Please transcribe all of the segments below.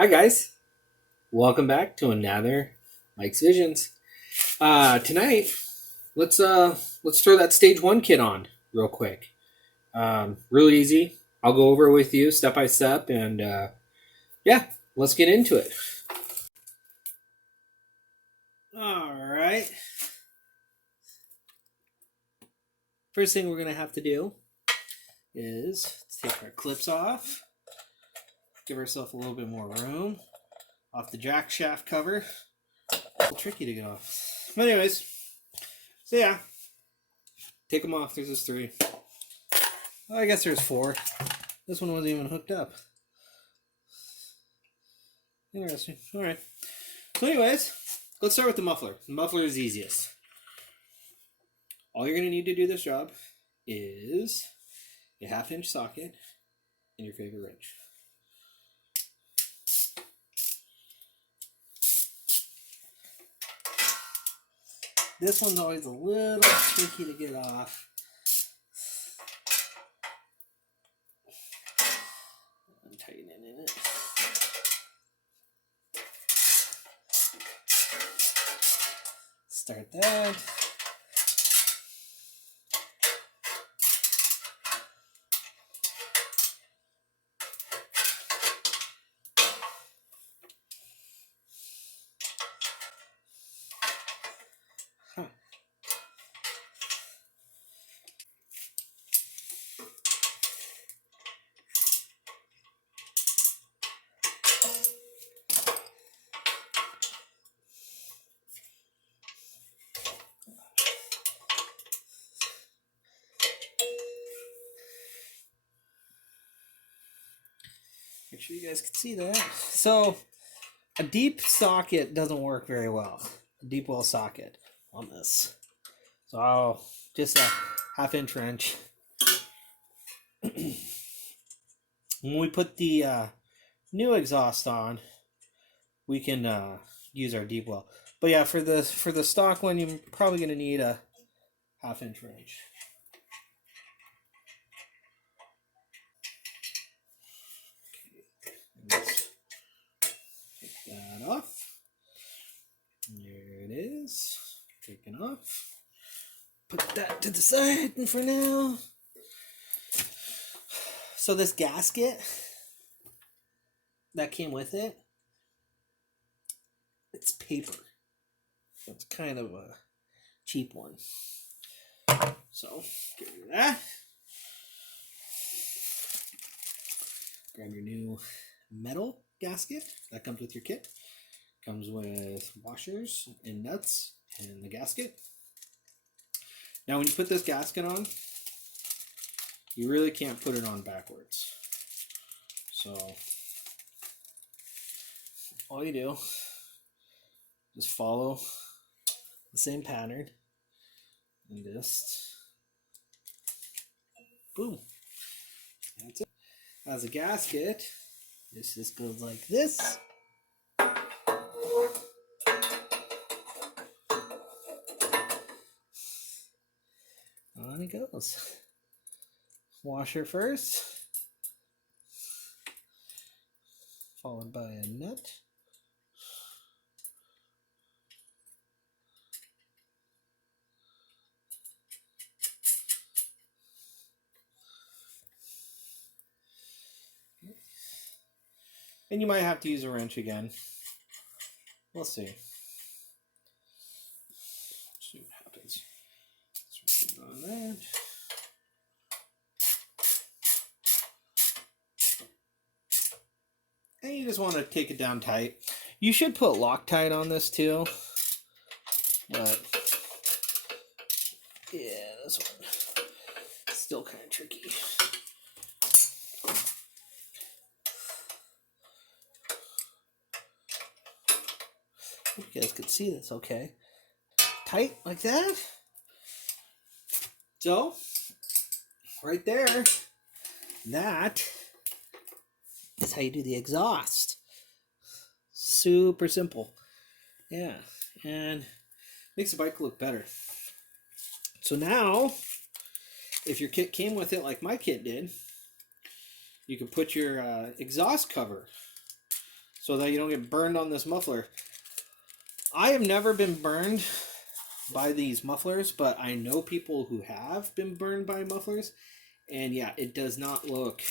Hi guys, welcome back to another Mike's Visions. Tonight, let's throw that stage one kit on real quick. Real easy. I'll go over it with you step by step, and yeah, let's get into it. All right. First thing we're gonna have to do is take our clips off, give ourselves a little bit more room off the jack shaft cover. A little tricky to get off. But anyways, so yeah, take them off. There's just three. Well, I guess there's four. This one wasn't even hooked up. Interesting. All right. So anyways, let's start with the muffler. The muffler is easiest. All you're going to need to do this job is a 1/2-inch socket and your favorite wrench. This one's always a little tricky to get off. I'm tightening it. Start that. Make sure you guys can see that. So a deep socket doesn't work very well. A deep well socket on this. So just a 1/2-inch wrench. When we put the new exhaust on, we can use our deep well. But yeah, for the stock one, you're probably going to need a 1/2-inch wrench. Let's take that off. There it is. Taken off. Put that to the side for now. So this gasket that came with it, it's paper. It's kind of a cheap one. So get rid of that. Grab your new metal gasket that comes with your kit. Comes with washers and nuts and the gasket. Now when you put this gasket on, you really can't put it on backwards. So all you do, just follow the same pattern and just boom. That's it. As a gasket, this just goes like this. On it goes. Washer first, followed by a nut. And you might have to use a wrench again. We'll see. See what happens. Let's on that. And you just want to take it down tight. You should put Loctite on this too. But yeah, this one is still kind of tricky. Hope you guys could see this okay. Tight like that. So, right there, that is how you do the exhaust. Super simple. Yeah, and makes the bike look better. So now, if your kit came with it like my kit did, you can put your exhaust cover. so that you don't get burned on this muffler. I have never been burned by these mufflers, but I know people who have been burned by mufflers, and yeah, it does not look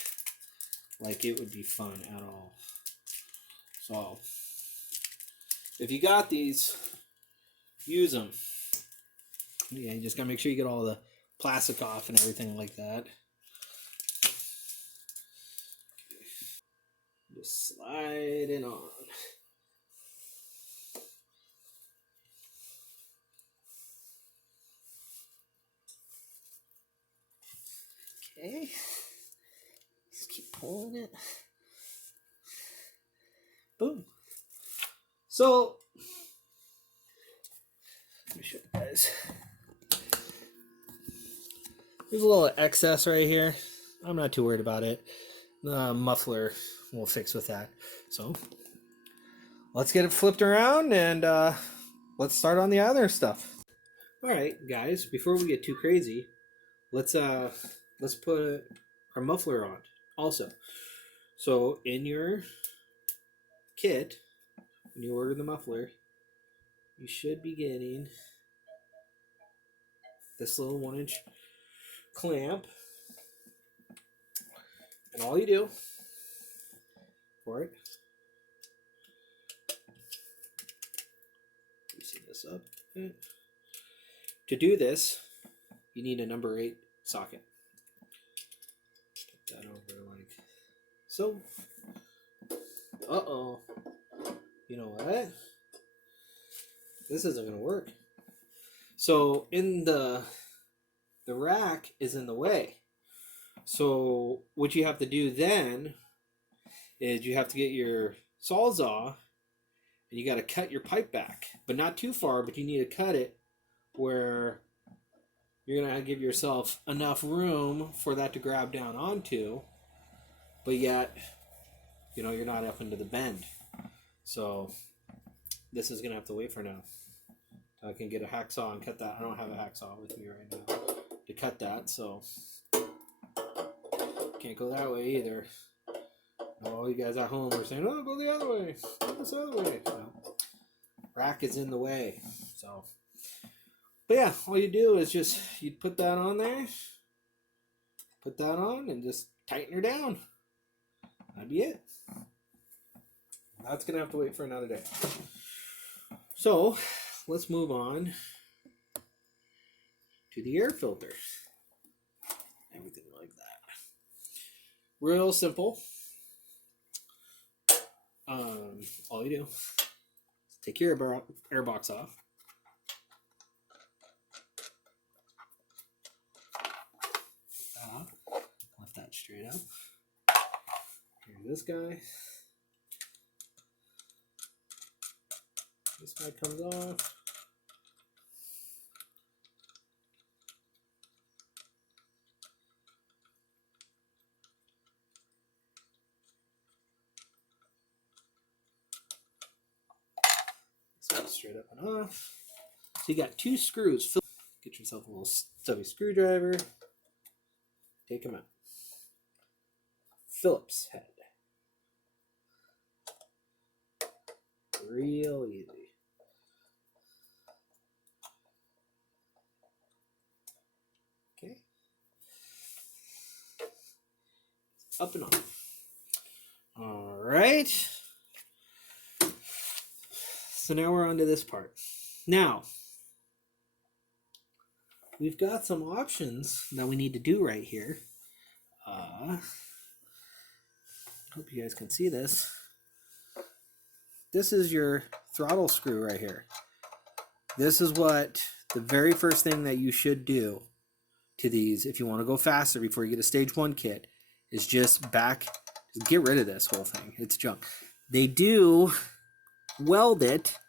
like it would be fun at all. So if you got these, use them. Yeah, you just gotta make sure you get all the plastic off and everything like that. Just slide it on. Okay. Just keep pulling it. Boom. So, let me show you guys. There's a little excess right here. I'm not too worried about it. The muffler will fix with that. So, let's get it flipped around and let's start on the other stuff. All right, guys. Before we get too crazy, let's put our muffler on also. So in your kit, when you order the muffler, you should be getting this little 1-inch clamp, and all you do for it, loosen this up. To do this, you need a number 8 socket. Get that over like so. Uh-oh. You know what? This isn't going to work. So in the rack is in the way. So what you have to do then is you have to get your Sawzall and you got to cut your pipe back, but not too far, but you need to cut it where you're going to give yourself enough room for that to grab down onto, but yet, you know, you're not up into the bend. So this is going to have to wait for now. I can get a hacksaw and cut that. I don't have a hacksaw with me right now to cut that, so can't go that way either. All you guys at home are saying, "Oh, go the other way. Go this other way." No. Rack is in the way. So, but yeah, all you do is just you put that on there, put that on, and just tighten her down. That'd be it. That's gonna have to wait for another day. So, let's move on to the air filter. Everything like that. Real simple. All you do is take your air box off. Lift that straight up. Here's this guy. This guy comes off. This goes straight up and off. So you got 2 screws. Get yourself a little stubby screwdriver. Take them out. Phillips head. Real easy. Okay. Up and off. All right. So now we're on to this part. Now, we've got some options that we need to do right here. Hope you guys can see this. This is your throttle screw right here. This is what the very first thing that you should do to these if you want to go faster before you get a stage 1 kit is just get rid of this whole thing. It's junk. They do weld it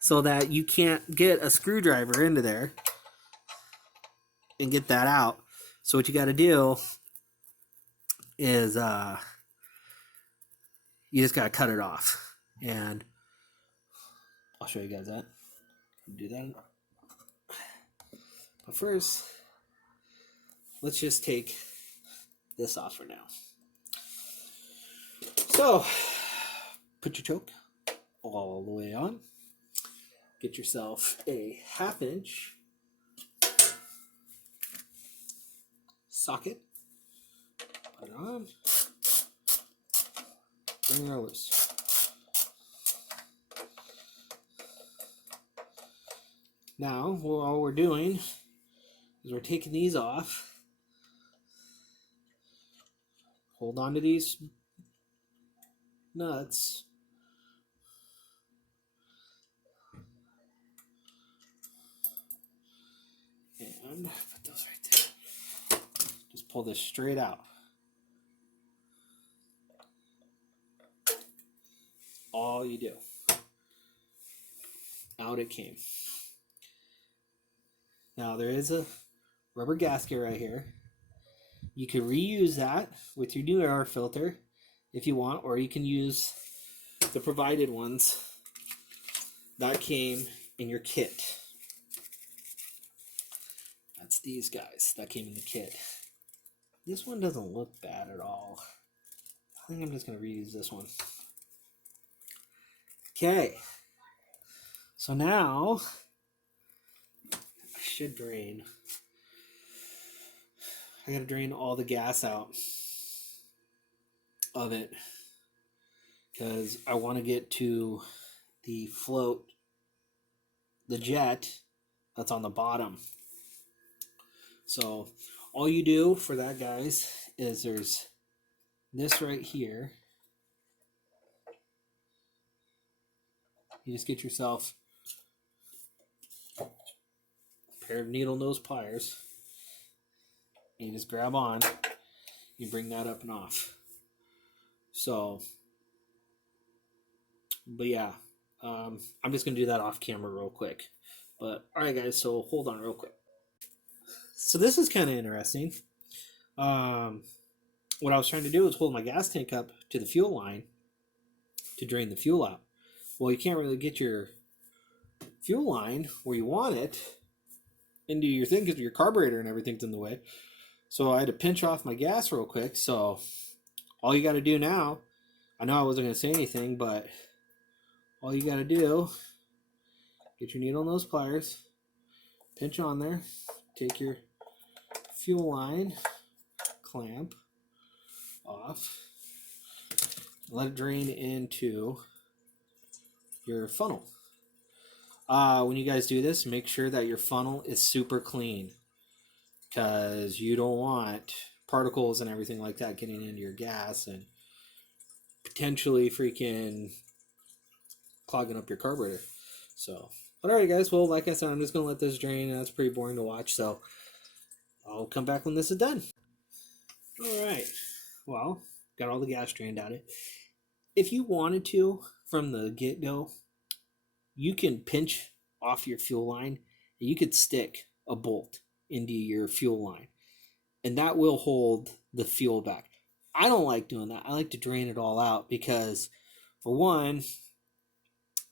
so that you can't get a screwdriver into there and get that out. So what you got to do is you just got to cut it off. And I'll show you guys that. Do that. But first, let's just take this off for now. So, put your choke all the way on. Get yourself a 1/2 inch socket. Put it on. Bring her loose. Now, all we're doing is we're taking these off. Hold on to these nuts. And put those right there. Just pull this straight out. All you do. Out it came. Now there is a rubber gasket right here. You can reuse that with your new air filter if you want, or you can use the provided ones that came in your kit. That's these guys that came in the kit. This one doesn't look bad at all. I think I'm just going to reuse this one. Okay. So now I should drain. I got to drain all the gas out of it because I want to get to the float, the jet that's on the bottom. So all you do for that, guys, is there's this right here. You just get yourself a pair of needle nose pliers. And you just grab on. You bring that up and off. So, but yeah, I'm just going to do that off camera real quick. But, alright guys, so hold on real quick. So this is kind of interesting. What I was trying to do was hold my gas tank up to the fuel line to drain the fuel out. Well, you can't really get your fuel line where you want it into your thing because your carburetor and everything's in the way. So I had to pinch off my gas real quick. So all you got to do now, I know I wasn't going to say anything, but all you got to do, get your needle nose pliers, pinch on there, take your fuel line clamp off, let it drain into your funnel. When you guys do this, make sure that your funnel is super clean because you don't want particles and everything like that getting into your gas and potentially freaking clogging up your carburetor. So, but alright guys, well, like I said, I'm just going to let this drain, and that's pretty boring to watch, so I'll come back when this is done. Alright, well, got all the gas drained out of it. If you wanted to, from the get-go, you can pinch off your fuel line, and you could stick a bolt into your fuel line, and that will hold the fuel back. I don't like doing that. I like to drain it all out because, for one,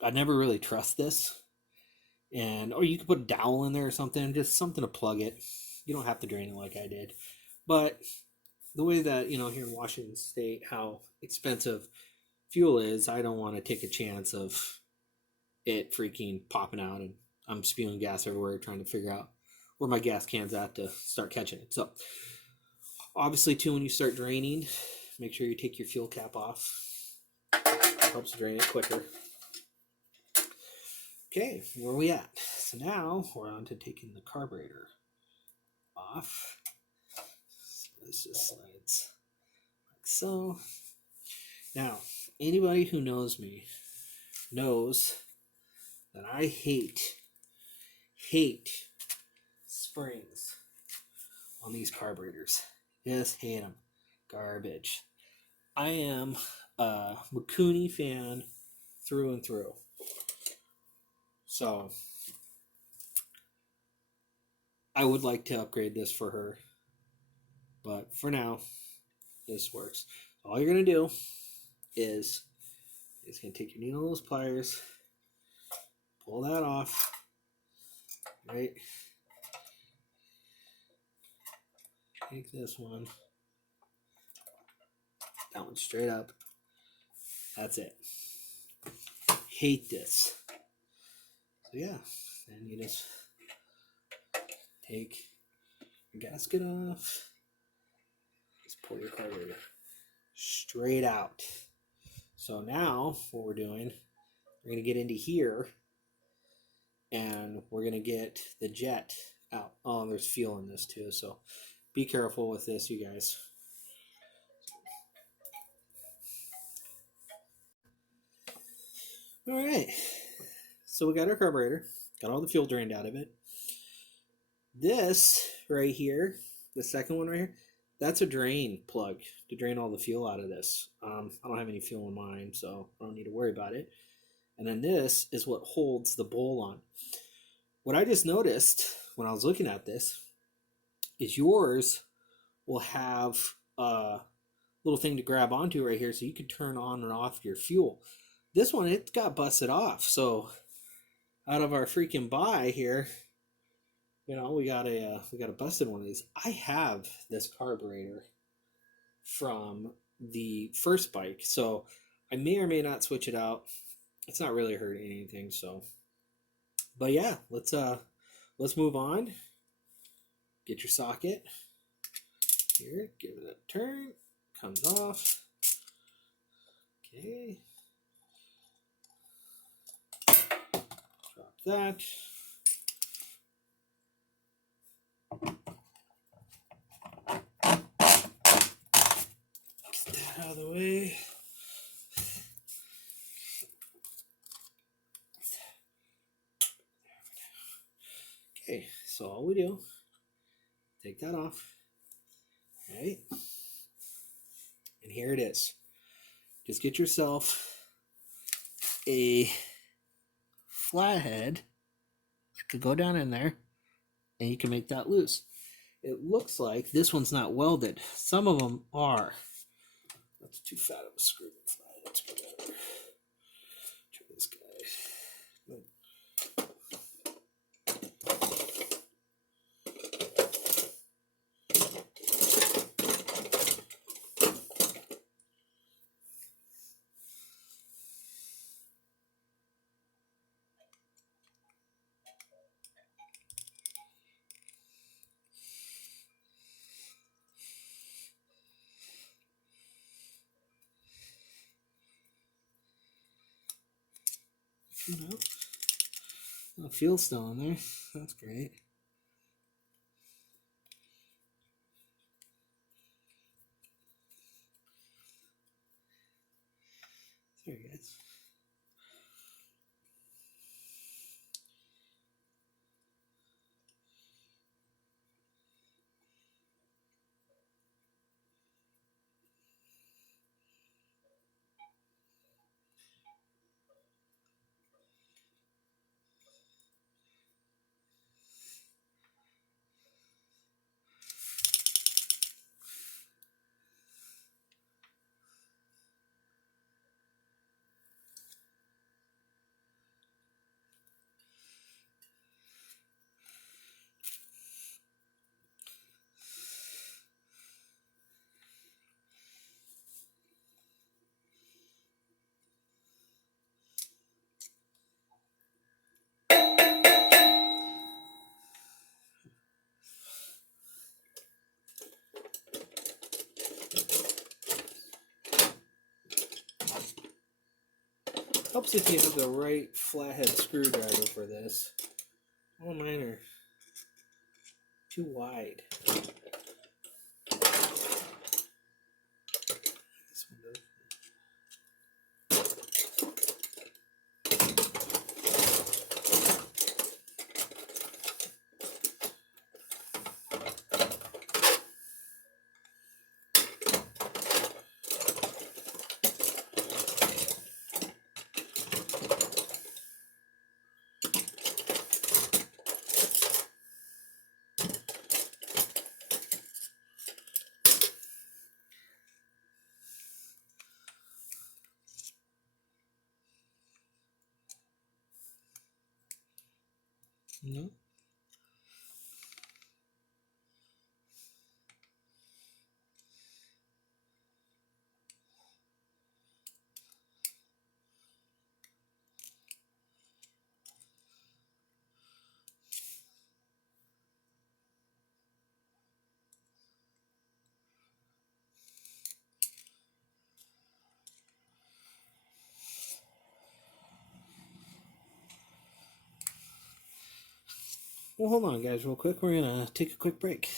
I never really trust this. Or you could put a dowel in there or something, just something to plug it. You don't have to drain it like I did. But the way that, here in Washington State, how expensive fuel is, I don't want to take a chance of it freaking popping out and I'm spewing gas everywhere trying to figure out where my gas can's at to start catching it. So obviously too, when you start draining, make sure you take your fuel cap off. Helps drain it quicker. Okay, where are we at? So now we're on to taking the carburetor off. So this just slides like so. Now, anybody who knows me knows that I hate springs on these carburetors. Just hate them. Garbage. I am a Mikuni fan through and through. So I would like to upgrade this for her, but for now, this works. All you're going to do is going to take your needle nose pliers, pull that off, right? Take this one, that one straight up. That's it. Hate this. So yeah, then you just take your gasket off. Just pull your carburetor straight out. So now what we're doing, we're going to get into here and we're going to get the jet out. Oh, there's fuel in this too, so be careful with this, you guys. All right, so we got our carburetor, got all the fuel drained out of it. This right here, the second one right here, that's a drain plug to drain all the fuel out of this. I don't have any fuel in mine, so I don't need to worry about it. And then this is what holds the bowl on. What I just noticed when I was looking at this is yours will have a little thing to grab onto right here so you can turn on and off your fuel. This one, it got busted off. So out of our freaking buy here, you know, we got a busted one of these. I have this carburetor from the first bike, so I may or may not switch it out. It's not really hurting anything, so. But yeah, let's move on. Get your socket here. Give it a turn. Comes off. Okay. Drop that. Get that out of the way. Okay, so all we do, take that off. All right. And here it is. Just get yourself a flathead that could go down in there and you can make that loose. It looks like this one's not welded. Some of them are. That's too fat of a screw. Let's go better. Try this guy. No fuel still in there. That's great. There it is. Helps if you have the right flathead screwdriver for this. All mine are too wide. This one does. No. Well, hold on, guys, real quick. We're going to take a quick break.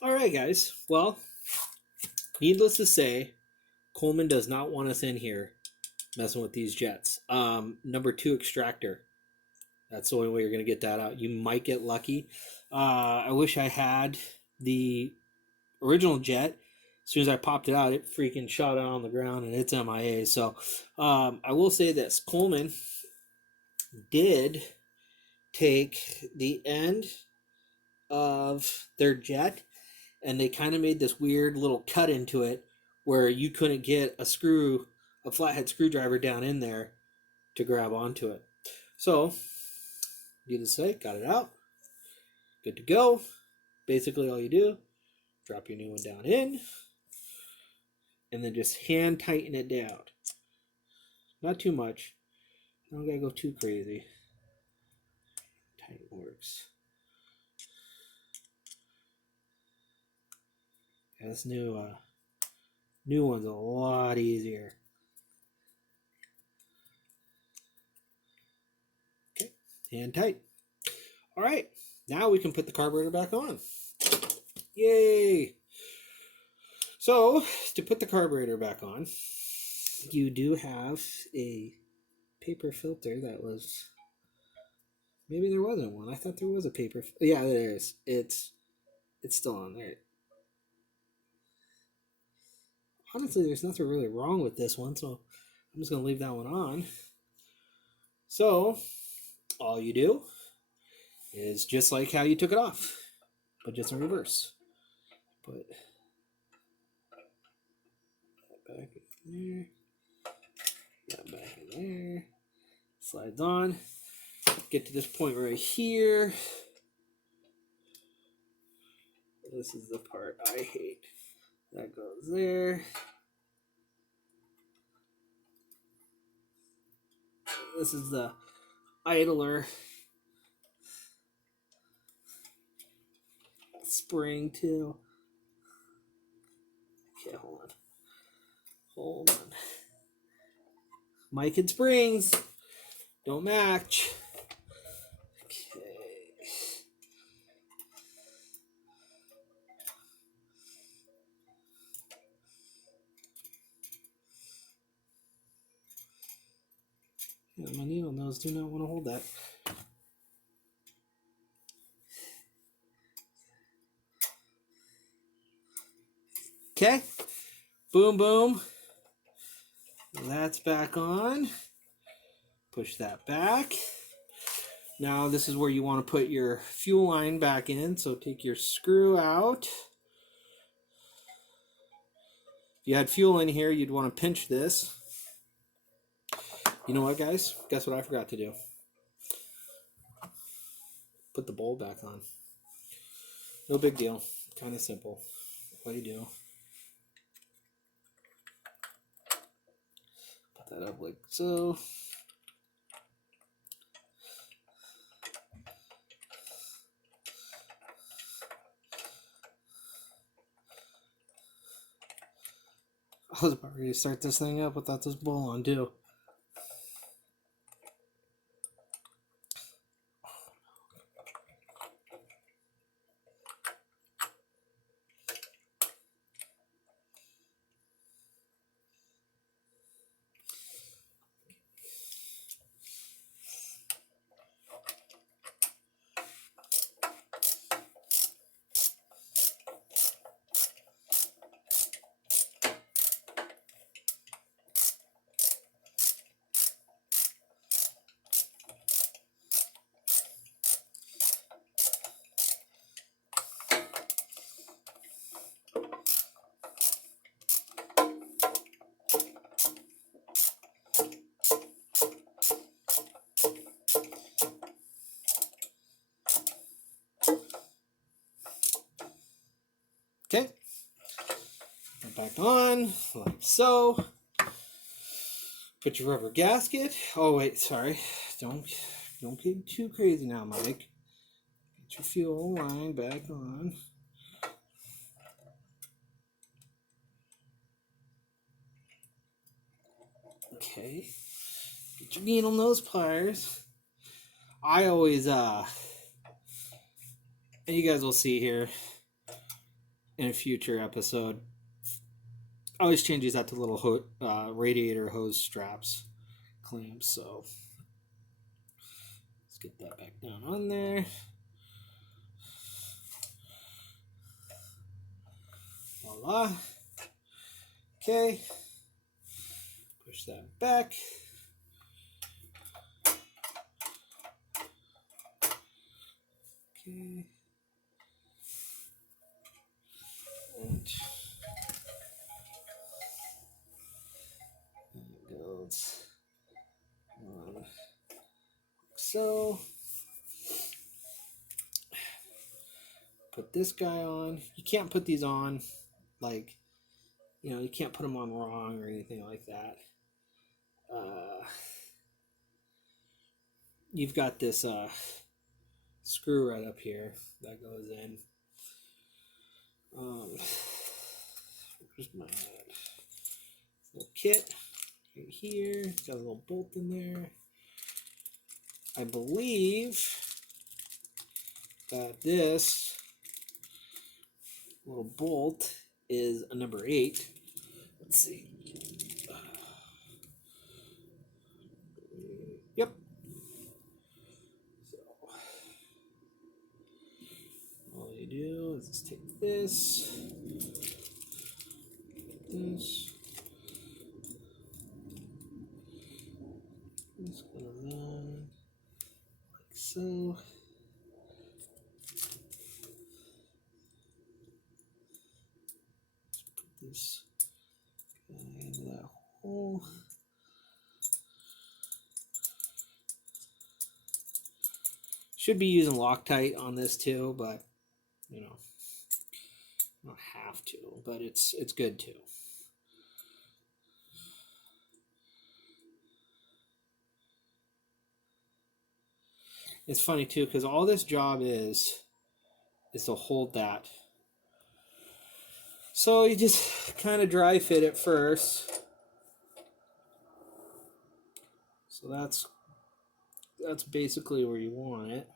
All right, guys. Well, needless to say, Coleman does not want us in here messing with these jets. Number 2 extractor. That's the only way you're going to get that out. You might get lucky. I wish I had the original jet. As soon as I popped it out, it freaking shot out on the ground and it's MIA. So I will say this. Coleman did take the end of their jet and they kind of made this weird little cut into it where you couldn't get a flathead screwdriver down in there to grab onto it. So, needless to say, got it out. Good to go. Basically all you do, drop your new one down in, and then just hand tighten it down. Not too much. I don't gotta go too crazy. Tight works. And this new one's a lot easier. Okay, hand tight. All right, now we can put the carburetor back on. Yay! So, to put the carburetor back on, you do have a paper filter that was... Maybe there wasn't one. I thought there was a paper... Yeah, there is. It's still on there. Honestly, there's nothing really wrong with this one, so I'm just going to leave that one on. So, all you do is just like how you took it off, but just in reverse. Put that back in there. That back in there. Slides on. Get to this point right here. This is the part I hate. That goes there. This is the idler spring too. Okay, hold on. Mic and springs don't match. Okay. Yeah, my needle nose do not want to hold that. Okay. Boom, boom. That's back on. Push that back. Now this is where you want to put your fuel line back in. So take your screw out. If you had fuel in here, you'd want to pinch this. You know what, guys? Guess what I forgot to do? Put the bowl back on. No big deal. Kind of simple. What you do. Put that up like so. I was about ready to start this thing up without this bowl on too. Okay, put back on, like so. Put your rubber gasket. Oh wait, sorry. Don't get too crazy now, Mike. Get your fuel line back on. Okay. Get your needle nose pliers. I always And you guys will see here in a future episode, I always change these out to little radiator hose straps clamps. So let's get that back down on there. Voila. Okay. Push that back. Okay. And there it goes. So put this guy on. You can't put these on like, you can't put them on wrong or anything like that. You've got this screw right up here that goes in. Where's my little kit? Right here. It's got a little bolt in there. I believe that this little bolt is a number 8. Let's see. Yep. So all you do is just take this, this goes on like so. Put this guy into that hole. Should be using Loctite on this too, but you don't have to, but it's good too. It's funny too, because all this job is to hold that. So you just kind of dry fit it first. So that's basically where you want it.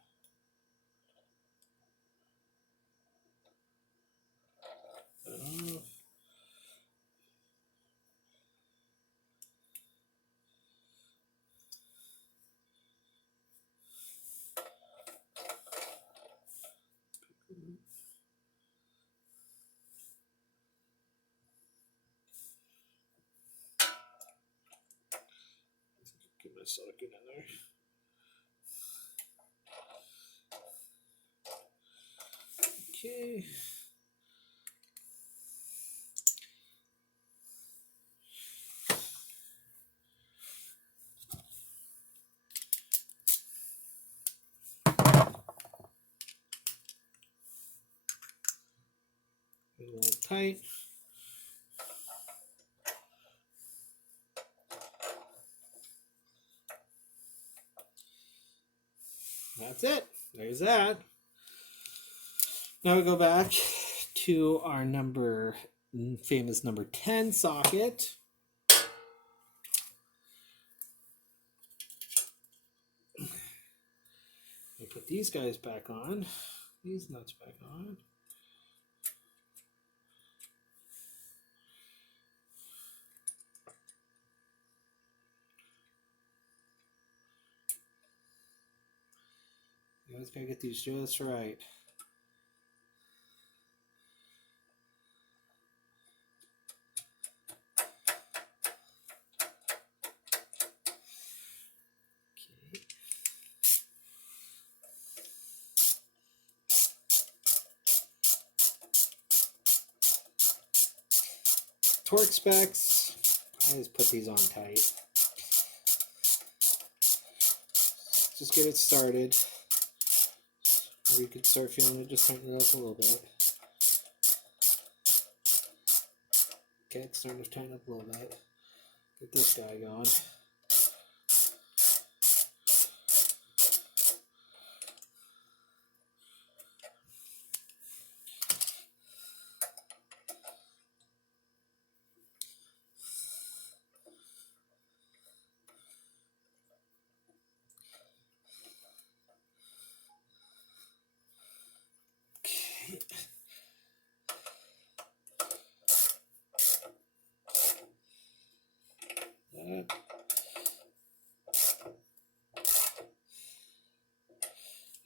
Get my socket in there. Okay. A little tight. That's it. There's that. Now we go back to our famous number 10 socket. We put these guys back on. These nuts back on. You always gotta get these just right. Okay. Torque specs. I just put these on tight. Just get it started. Or you could start feeling it, just tighten it up a little bit. Okay, it's starting to tighten up a little bit. Get this guy going.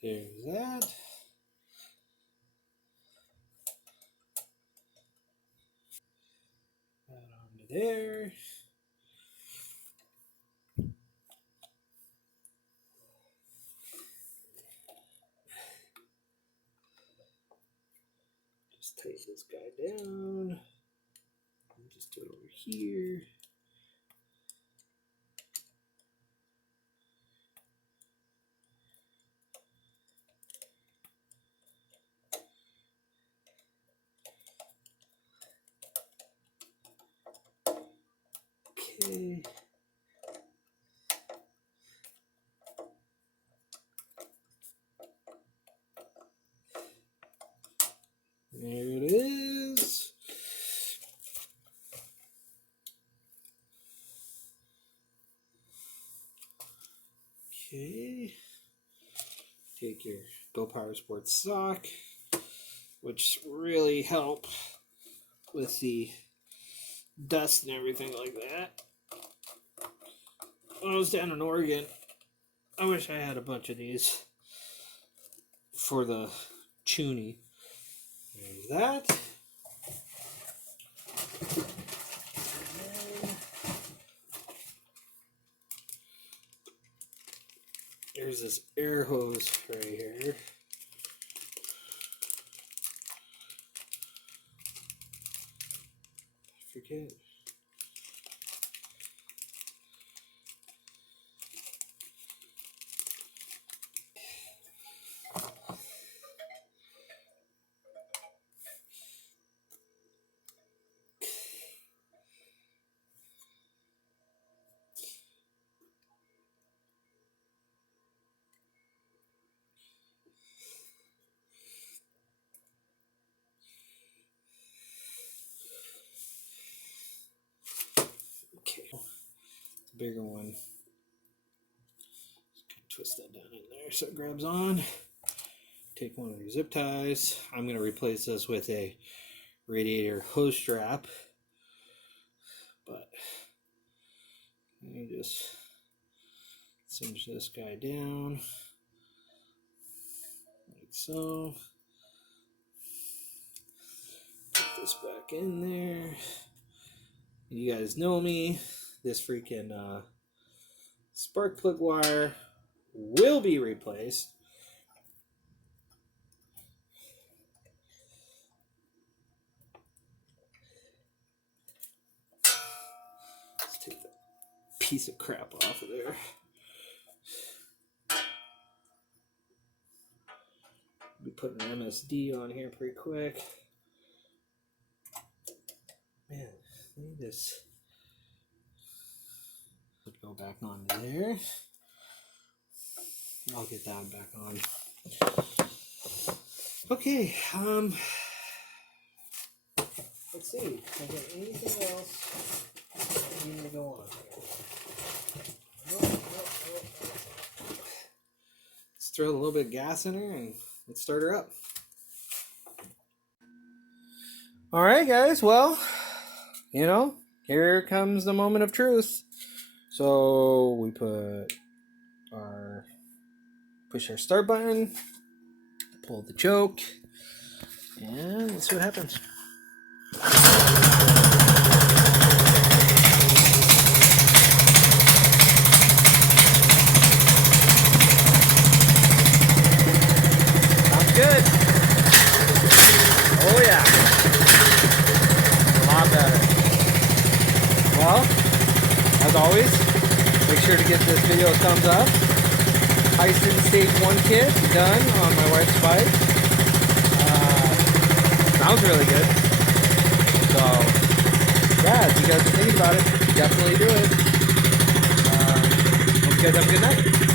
There's that. That onto there. Just tighten this guy down. And just do it over here. Okay. There it is. Okay. Take your Go Power Sports sock, which really help with the dust and everything like that. When I was down in Oregon, I wish I had a bunch of these for the Chuni. There's that. There's this air hose right here. I forget. Okay, bigger one. Just twist that down in there so it grabs on. Take one of your zip ties. I'm going to replace this with a radiator hose strap, but let me just cinch this guy down like so. Put this back in there. You guys know me. This freaking spark plug wire will be replaced. Let's take that piece of crap off of there. We put an MSD on here pretty quick. Man, look at this. Go back on there. I'll get that back on. Okay, let's see. Is there anything else we need to go on here? Nope. Let's throw a little bit of gas in her and let's start her up. All right, guys. Well, you know, here comes the moment of truth. So we push our start button, pull the choke, and let's see what happens. Sounds good. Oh yeah. A lot better. Well, as always, make sure to give this video a thumbs up. Hisun Stage 1 kit done on my wife's bike. Sounds really good. So, yeah, if you guys are thinking about it, definitely do it. Hope you guys have a good night.